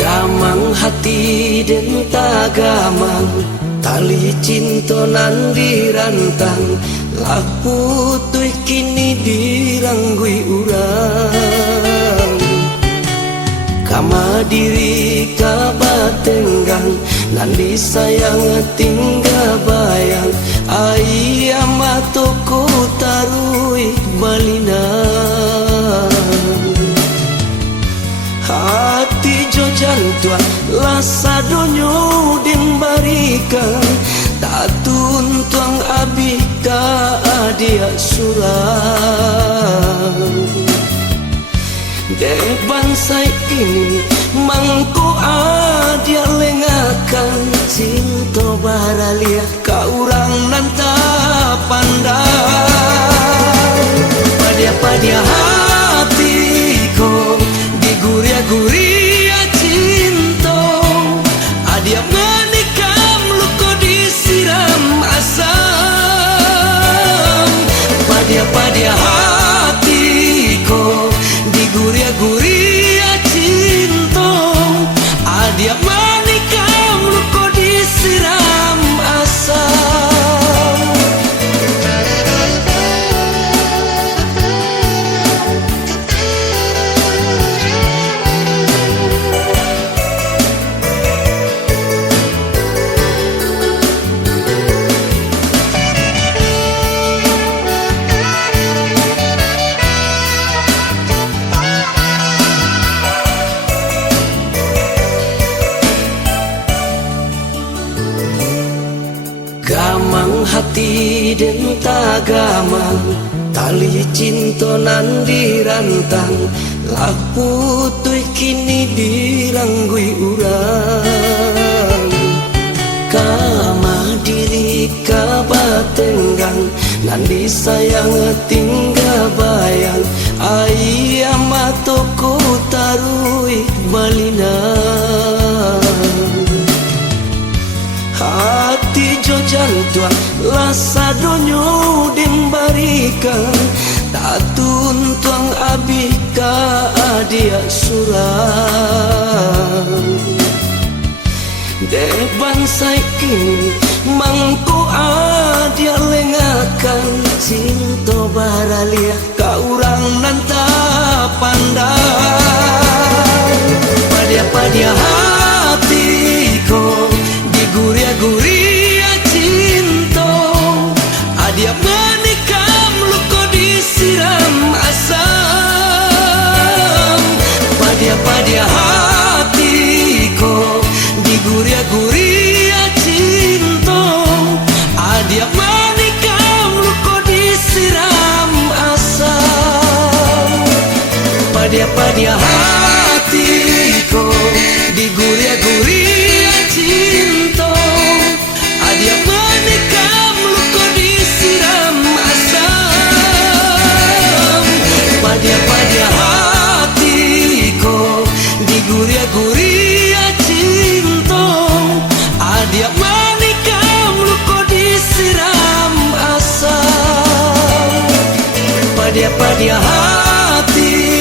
Gamang hati den tagamang, tali cinta nan dirantang, lak putui kini diranggui urang. Kama diri kabatenggang, nan disayang tinggal bayang, ayam atoko tarui balinan. Hati jo jantuan lasa donyo den barikan, tak tuntuang abika adia surang. Depan saya ini mangko adia lengakan, cinta baralia kaurang nanta pandang. Padia-padia hatiku guria-guria cinta, adia menikam luko disiram asam. Padia-padia hatiku di guria-guria cinta, adia menikam luko disiram asam. Gamang hati den tagamang, tali cinta nan dirantang, lak putui kini diranggui urang. Kama diri kabatenggang, nan disayang tinggal bayang, ayam atoko tarui balinan. Hati jo jantuan lasa donyo den barikan, tak tuntuang abika adia surang. Depan saya kini mangko adia lengakan, cinta baralia kaurang nanta pandang. Padia-padia hatiku guria-guria cinta, adia menikam luko disiram asam. Padia-padia hatiku di guria-guria cinta, adia menikam luko disiram asam. Padia-padia hatiku di guria-guria cinta, adia menikam luko disiram asam. Padia-padia hatiku di guria-guria cinta, adia menikam luko disiram asam. Padia-padia hati